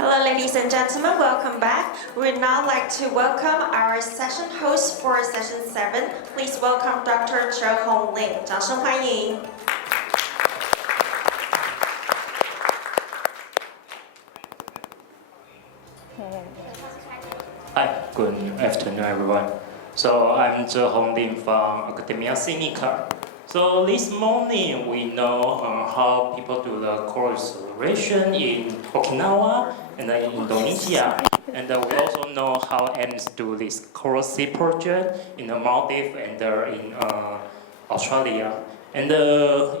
Hello, ladies and gentlemen, welcome back. We'd now like to welcome our session host for session 7. Please welcome Dr. Zhe Honglin. 掌声欢迎。Hi, good afternoon, everyone. So I'm Zhe Honglin from Academia Sinica. So this morning we know how people do the coral restoration in Okinawa and in Indonesia. And we also know how ants do this coral seed project in the Maldives and in Australia. And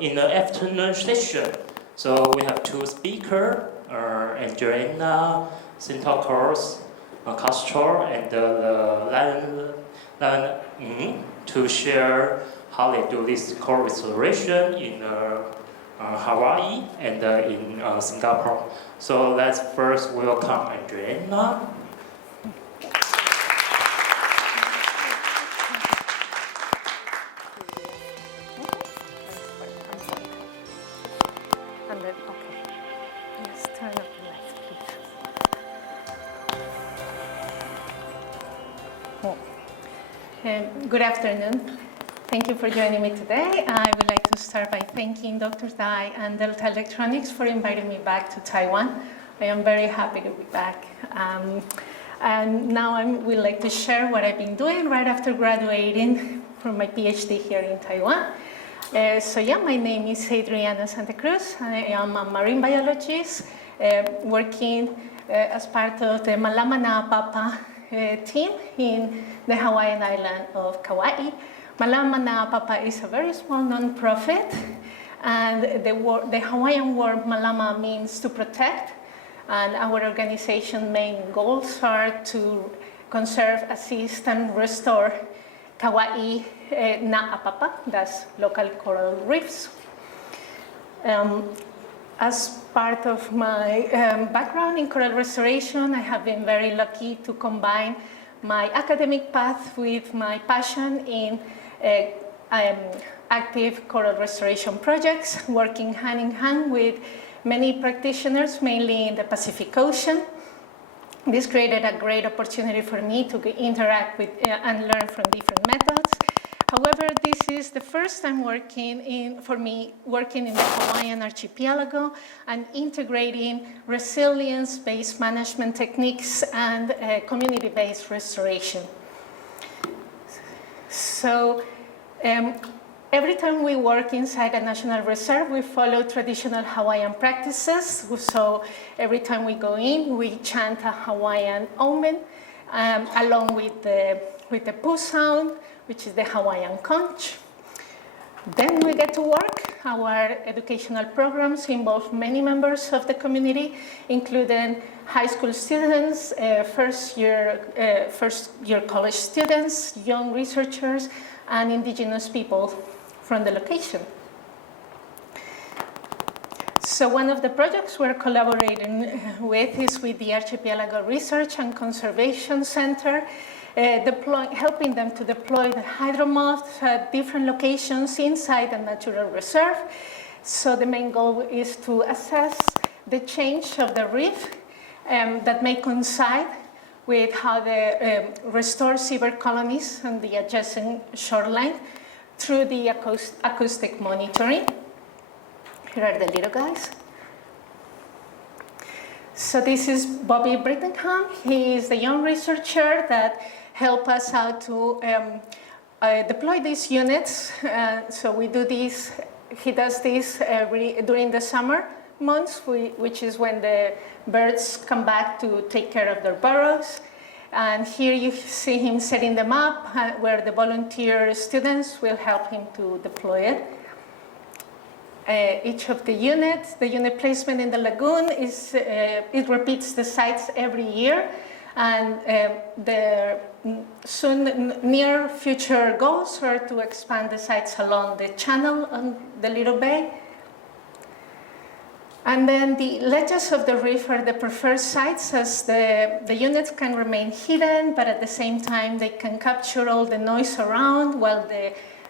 in the afternoon session, so we have two speakers, Adriana Santacruz-Castro and to share how they do this coral restoration in Hawaii and in Singapore. So let's first welcome Adriana. Good afternoon. Thank you for joining me today. I would like to start by thanking Dr. Dai and Delta Electronics for inviting me back to Taiwan. I am very happy to be back. And now I would like to share what I've been doing right after graduating from my PhD here in Taiwan. My name is Adriana Santacruz. I am a marine biologist working as part of the Malamana'apapa team in the Hawaiian island of Kauai. Malamana'apapa is a very small non-profit, and the Hawaiian word malama means to protect, and our organization's main goals are to conserve, assist, and restore Kauai na'apapa, that's local coral reefs. As part of my background in coral restoration, I have been very lucky to combine my academic path with my passion in active coral restoration projects, working hand in hand with many practitioners, mainly in the Pacific Ocean. This created a great opportunity for me to interact with and learn from different methods. However, this is the first time working in the Hawaiian archipelago and integrating resilience-based management techniques and community-based restoration. So every time we work inside a national reserve, we follow traditional Hawaiian practices. So every time we go in, we chant a Hawaiian omen along with the poo sound, which is the Hawaiian conch. Then we get to work. Our educational programs involve many members of the community, including high school students, first year college students, young researchers, and indigenous people from the location. So one of the projects we're collaborating with is with the Archipelago Research and Conservation Center, helping them to deploy the hydromoths at different locations inside the natural reserve. So the main goal is to assess the change of the reef that may coincide with how the restored seabird colonies and the adjacent shoreline through the acoustic monitoring. Here are the little guys. So this is Bobby Brittingham. He is the young researcher that helped us out to deploy these units. So we do this, he does this during the summer months, which is when the birds come back to take care of their burrows. And here you see him setting them up where the volunteer students will help him to deploy it. Each of the units, the unit placement in the lagoon it repeats the sites every year, and the near future goals are to expand the sites along the channel on the Little Bay. And then the ledges of the reef are the preferred sites, as the units can remain hidden, but at the same time they can capture all the noise around while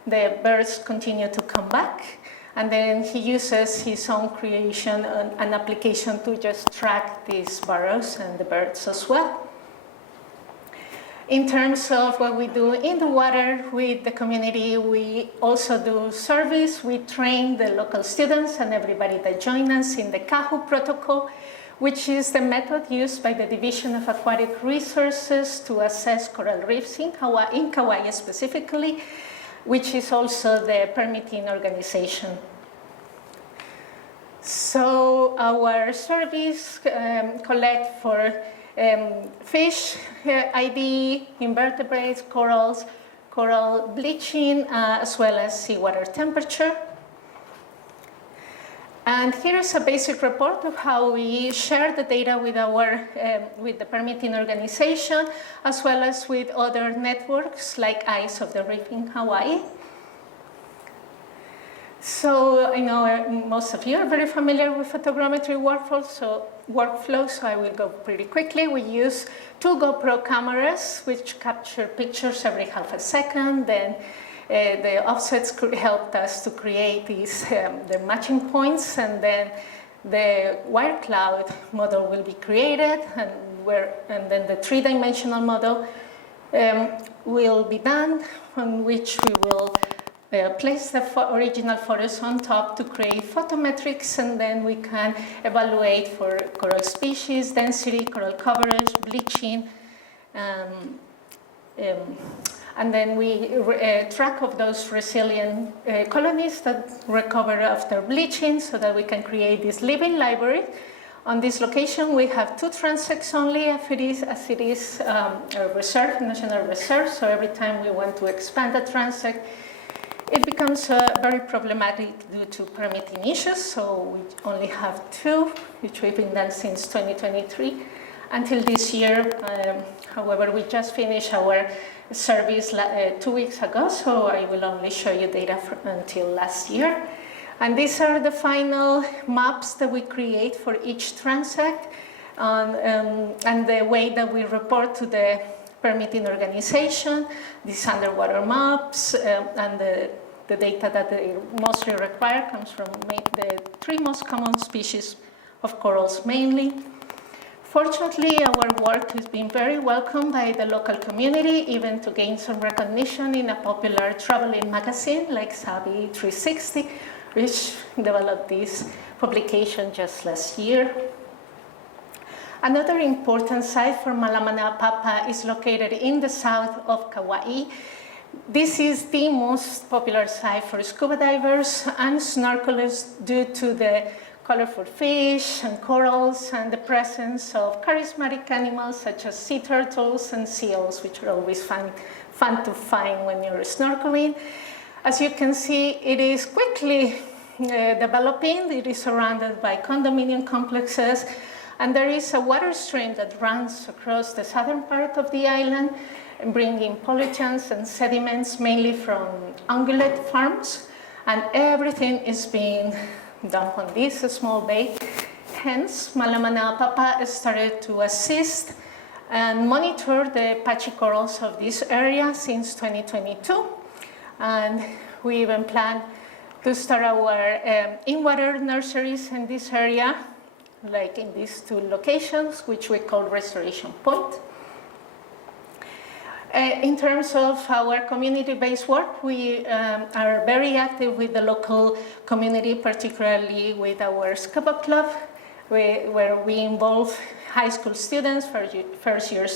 the birds continue to come back. And then he uses his own creation and application to just track these burrows and the birds as well. In terms of what we do in the water with the community, we also do service. We train the local students and everybody that join us in the CAHU protocol, which is the method used by the Division of Aquatic Resources to assess coral reefs in Kauai specifically, which is also the permitting organization. So our service collect for fish ID, invertebrates, corals, coral bleaching, as well as seawater temperature. And here is a basic report of how we share the data with the permitting organization, as well as with other networks like Eyes of the Reef in Hawaii. So I know most of you are very familiar with photogrammetry workflow, so I will go pretty quickly. We use 2 GoPro cameras, which capture pictures every half a second. Then the offsets helped us to create these the matching points, and then the wire cloud model will be created, and then the 3-dimensional model will be done, on which we will place the original photos on top to create photometrics, and then we can evaluate for coral species, density, coral coverage, bleaching, and then we track of those resilient colonies that recover after bleaching, so that we can create this living library. On this location, we have 2 transects only, as it is a reserve, national reserve. So every time we want to expand a transect, it becomes very problematic due to permitting issues. So we only have 2, which we've been done since 2023 until this year. However, we just finished our service 2 weeks ago, so I will only show you data until last year. And these are the final maps that we create for each transect, and the way that we report to the permitting organization, these underwater maps, and the data that they mostly require comes from the 3 most common species of corals mainly. Fortunately, our work has been very welcomed by the local community, even to gain some recognition in a popular traveling magazine like Savvy 360, which developed this publication just last year. Another important site for Malamanapapa is located in the south of Kauai. This is the most popular site for scuba divers and snorkelers due to the colorful fish and corals and the presence of charismatic animals such as sea turtles and seals, which are always fun to find when you're snorkeling. As you can see, it is quickly developing. It is surrounded by condominium complexes, and there is a water stream that runs across the southern part of the island, bringing pollutants and sediments mainly from ungulate farms, and everything is being dumped on this small bay. Hence, Malamanapapa started to assist and monitor the patchy corals of this area since 2022, and we even plan to start our in-water nurseries in this area, like in these 2 locations, which we call Restoration Point. In terms of our community-based work, we are very active with the local community, particularly with our scuba club, where we involve high school students, first-year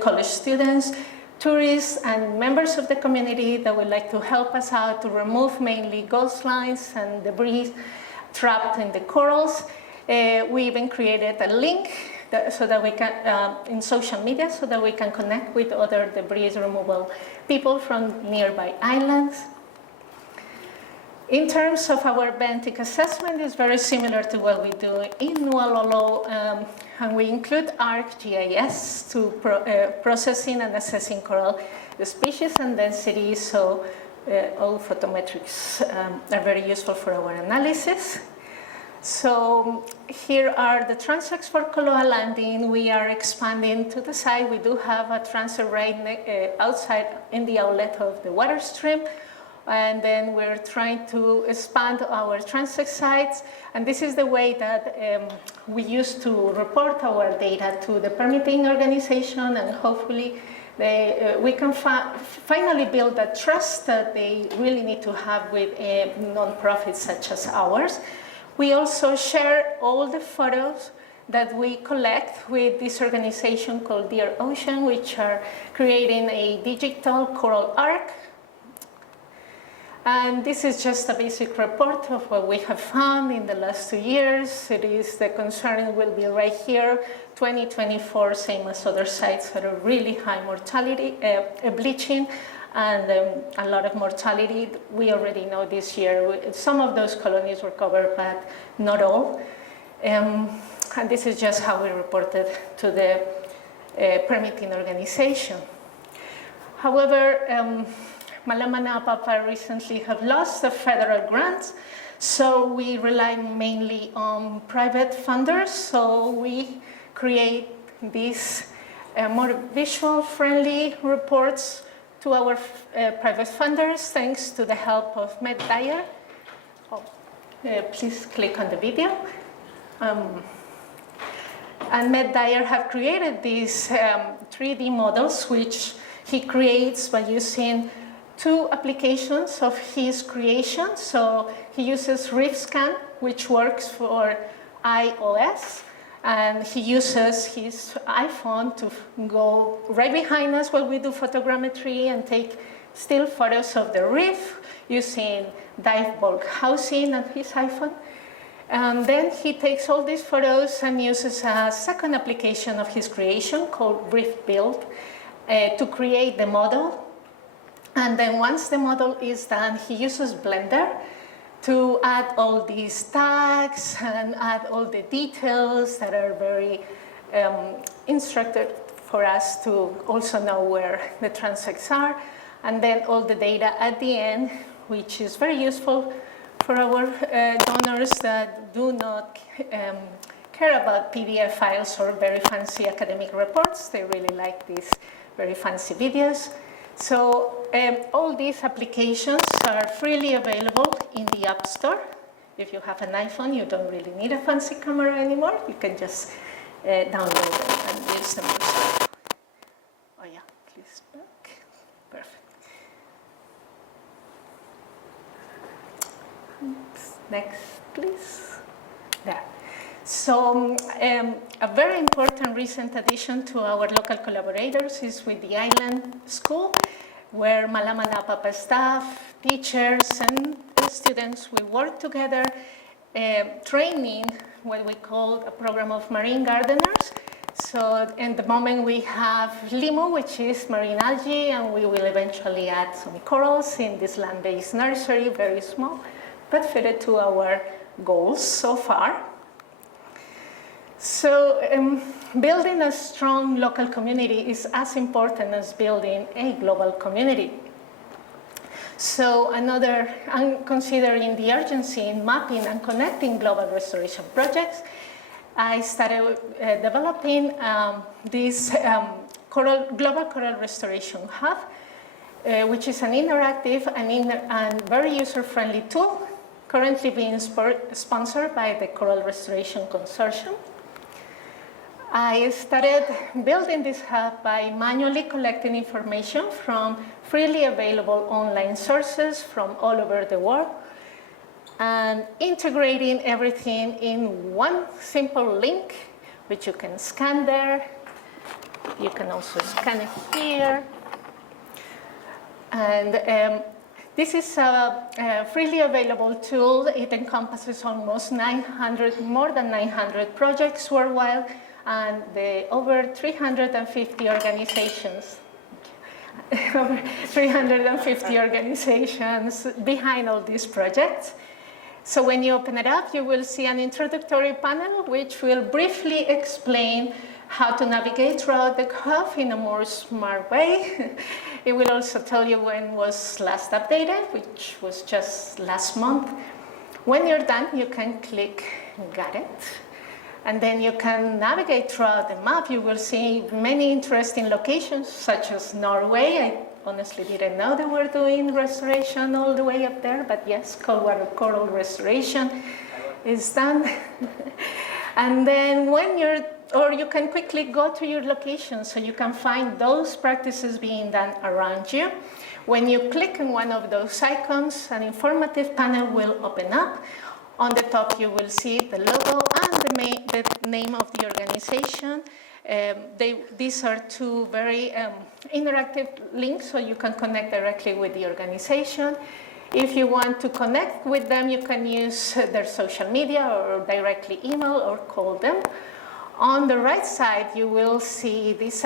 college students, tourists, and members of the community that would like to help us out to remove mainly ghost lines and debris trapped in the corals. We even created a link so that we can, in social media, so that we can connect with other debris removal people from nearby islands. In terms of our benthic assessment, it's very similar to what we do in Nualolo, and we include ArcGIS to processing and assessing coral species and density, so all photometrics are very useful for our analysis. So here are the transects for Koloa Landing. We are expanding to the side. We do have a transect right outside in the outlet of the water stream. And then we're trying to expand our transect sites. And this is the way that we used to report our data to the permitting organization, and hopefully we can finally build that trust that they really need to have with nonprofits such as ours. We also share all the photos that we collect with this organization called Dear Ocean, which are creating a digital coral arc. And this is just a basic report of what we have found in the last 2 years. It is, the concern will be right here, 2024, same as other sites that are really high mortality, bleaching, and a lot of mortality. We already know this year, some of those colonies were covered, but not all. And this is just how we reported to the permitting organization. However, Malamana Papa recently have lost the federal grants, so we rely mainly on private funders. So we create these more visual-friendly reports to our private funders, thanks to the help of Med Dyer. Please click on the video. And Med Dyer have created these 3D models, which he creates by using 2 applications of his creation. So he uses ReefScan, which works for iOS, and he uses his iPhone to go right behind us while we do photogrammetry and take still photos of the reef using dive bulk housing on his iPhone. And then he takes all these photos and uses a second application of his creation called Reef Build to create the model. And then once the model is done, he uses Blender to add all these tags and add all the details that are very instructive for us to also know where the transects are. And then all the data at the end, which is very useful for our donors that do not care about PDF files or very fancy academic reports. They really like these very fancy videos. So all these applications are freely available in the App Store. If you have an iPhone, you don't really need a fancy camera anymore. You can just download them and use them yourself. Oh yeah, please back. Perfect. Next, please. There. So a very important recent addition to our local collaborators is with the Island School, where Malamana Papa staff, teachers, and students, we work together training what we call a program of marine gardeners. So in the moment we have Limo, which is marine algae, and we will eventually add some corals in this land-based nursery, very small, but fitted to our goals so far. So building a strong local community is as important as building a global community. So considering the urgency in mapping and connecting global restoration projects, I started developing this Global Coral Restoration Hub, which is an interactive and very user-friendly tool, currently being sponsored by the Coral Restoration Consortium. I started building this hub by manually collecting information from freely available online sources from all over the world and integrating everything in one simple link, which you can scan there. You can also scan it here. And this is a freely available tool. It encompasses almost more than 900 projects worldwide, and over 350 organizations. Over 350 organizations behind all these projects. So when you open it up, you will see an introductory panel which will briefly explain how to navigate throughout the hub in a more smart way. It will also tell you when was last updated, which was just last month. When you're done, you can click Got It. And then you can navigate throughout the map. You will see many interesting locations, such as Norway. I honestly didn't know they were doing restoration all the way up there, but yes, cold-water coral restoration is done. And then you can quickly go to your location so you can find those practices being done around you. When you click on one of those icons, an informative panel will open up. On the top, you will see the logo and the name of the organization. These are two very interactive links, so you can connect directly with the organization. If you want to connect with them, you can use their social media or directly email or call them. On the right side, you will see these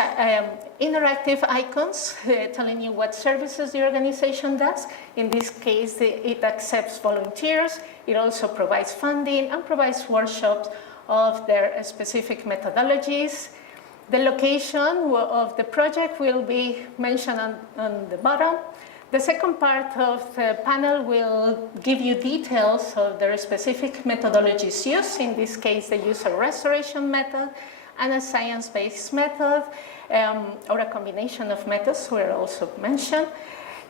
interactive icons telling you what services the organization does. In this case, it accepts volunteers. It also provides funding and provides workshops of their specific methodologies. The location of the project will be mentioned on the bottom. The second part of the panel will give you details of their specific methodologies used. In this case, they use a restoration method and a science-based method, or a combination of methods were also mentioned.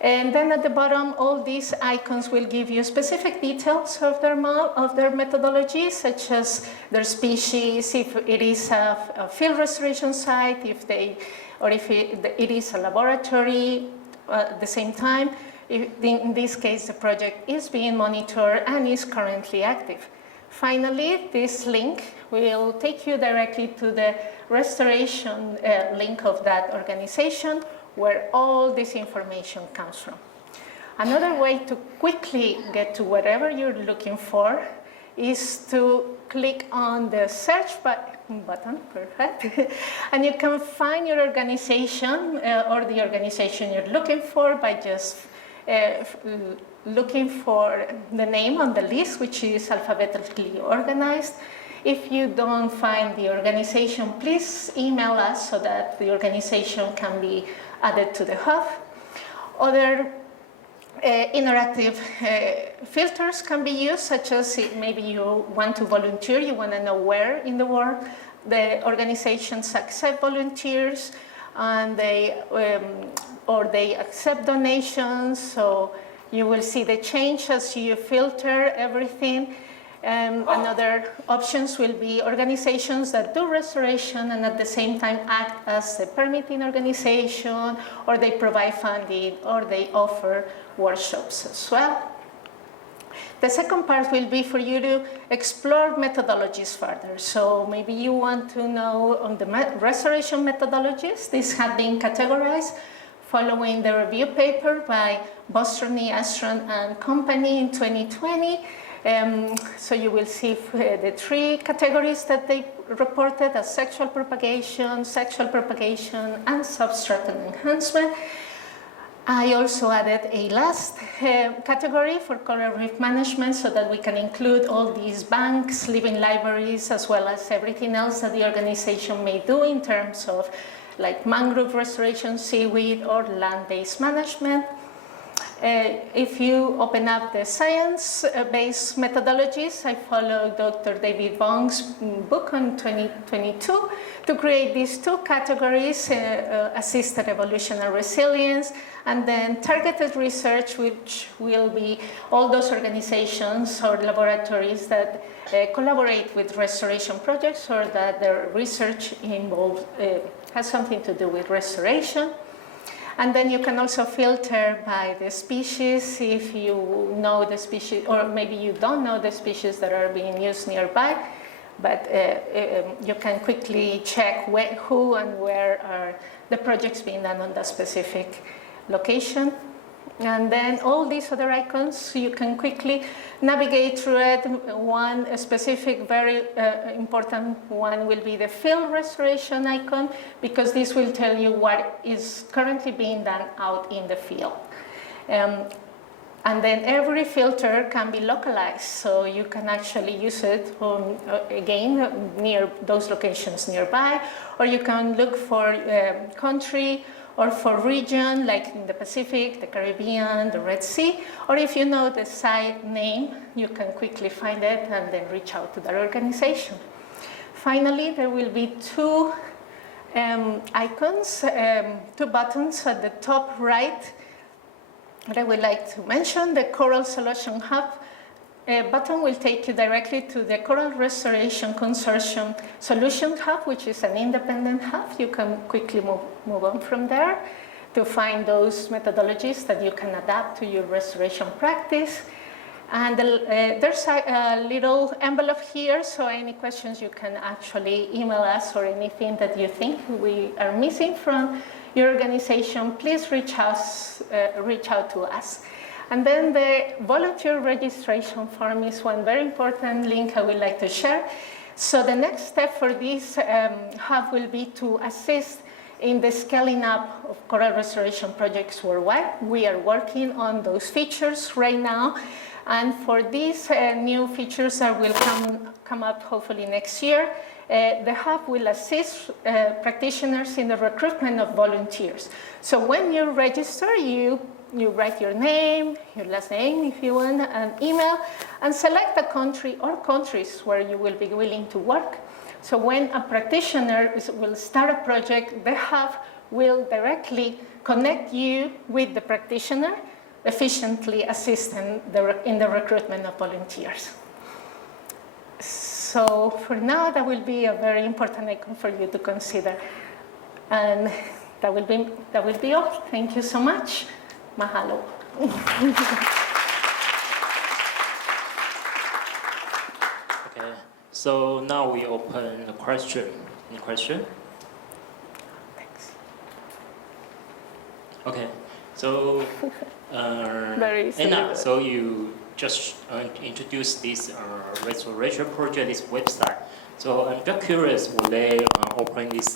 And then at the bottom, all these icons will give you specific details of their methodology, such as their species, if it is a field restoration site, if it is a laboratory. At the same time, in this case, the project is being monitored and is currently active. Finally, this link will take you directly to the restoration link of that organization, where all this information comes from. Another way to quickly get to whatever you're looking for is to click on the search button, perfect, and you can find your organization or the organization you're looking for by just looking for the name on the list, which is alphabetically organized. If you don't find the organization, please email us so that the organization can be added to the hub. Other interactive filters can be used, such as maybe you want to volunteer, you want to know where in the world the organizations accept volunteers, and or they accept donations. So you will see the change as you filter everything. Another options will be organizations that do restoration and at the same time act as a permitting organization, or they provide funding, or they offer workshops as well. The second part will be for you to explore methodologies further. So maybe you want to know on the restoration methodologies. These have been categorized following the review paper by Bostroni, Astron, and Company in 2020. So you will see the three categories that they reported as sexual propagation, and substratum enhancement. I also added a last category for coral reef management so that we can include all these banks, living libraries, as well as everything else that the organization may do in terms of like mangrove restoration, seaweed, or land-based management. If you open up the science-based methodologies, I follow Dr. David Bong's book on 2022 to create these two categories, assisted evolution and resilience, and then targeted research, which will be all those organizations or laboratories that collaborate with restoration projects or that their research involves, has something to do with restoration. And then you can also filter by the species if you know the species, or maybe you don't know the species that are being used nearby, but you can quickly check who and where are the projects being done on that specific location. And then all these other icons, you can quickly navigate through it. One specific, very important one will be the field restoration icon, because this will tell you what is currently being done out in the field. And then every filter can be localized, so you can actually use it again near those locations nearby, or you can look for country or for region, like in the Pacific, the Caribbean, the Red Sea, or if you know the site name, you can quickly find it and then reach out to that organization. Finally, there will be two icons, 2 buttons at the top right that I would like to mention. The Coral Solution Hub button will take you directly to the Coral Restoration Consortium Solution Hub, which is an independent hub. You can quickly move on from there to find those methodologies that you can adapt to your restoration practice. And there's a little envelope here, so any questions you can actually email us, or anything that you think we are missing from your organization, please reach out to us. And then the volunteer registration form is one very important link I would like to share. So the next step for this hub will be to assist in the scaling up of coral restoration projects worldwide. We are working on those features right now. And for these new features that will come up hopefully next year, the hub will assist practitioners in the recruitment of volunteers. So when you register, you write your name, your last name if you want, an email, and select a country or countries where you will be willing to work. So when a practitioner will start a project, the hub will directly connect you with the practitioner, efficiently assisting in the recruitment of volunteers. So for now, that will be a very important icon for you to consider. And that will be all. Thank you so much. Mahalo. Okay, so now we open the question. Any question? Thanks. Okay, so Very Anna, so you just introduced this restoration project, this website. So I'm just curious, will they open this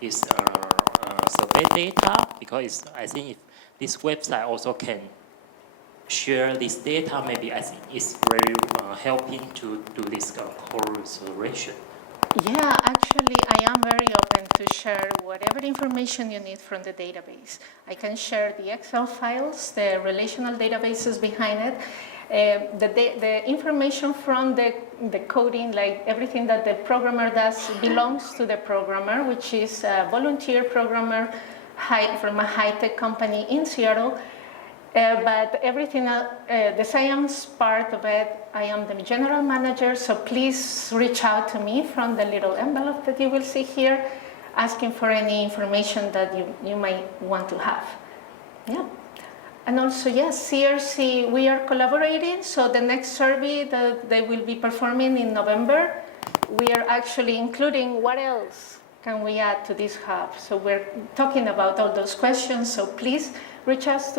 survey data? Because I think if this website also can share this data, maybe I think it's very helping to do this coral restoration. Yeah, actually, I am very open to share whatever information you need from the database. I can share the Excel files, the relational databases behind it, the information from the coding, like everything that the programmer does belongs to the programmer, which is a volunteer programmer from a high-tech company in Seattle. But everything, the science part of it, I am the general manager, so please reach out to me from the little envelope that you will see here, asking for any information that you might want to have. Yeah. And also, yes, CRC, we are collaborating, so the next survey that they will be performing in November, we are actually including what else can we add to this hub. So we're talking about all those questions, so please reach out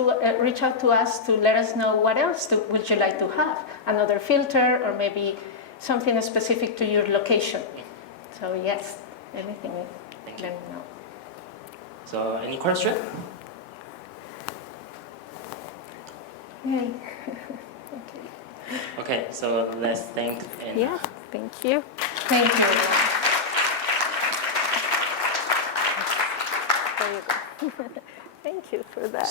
to us to let us know what else would you like to have. Another filter, or maybe something specific to your location. So yes, anything, let me know. So any question? Yay. Okay, so let's thank Anna. Yeah, thank you. Thank you. There you go. Thank you for that.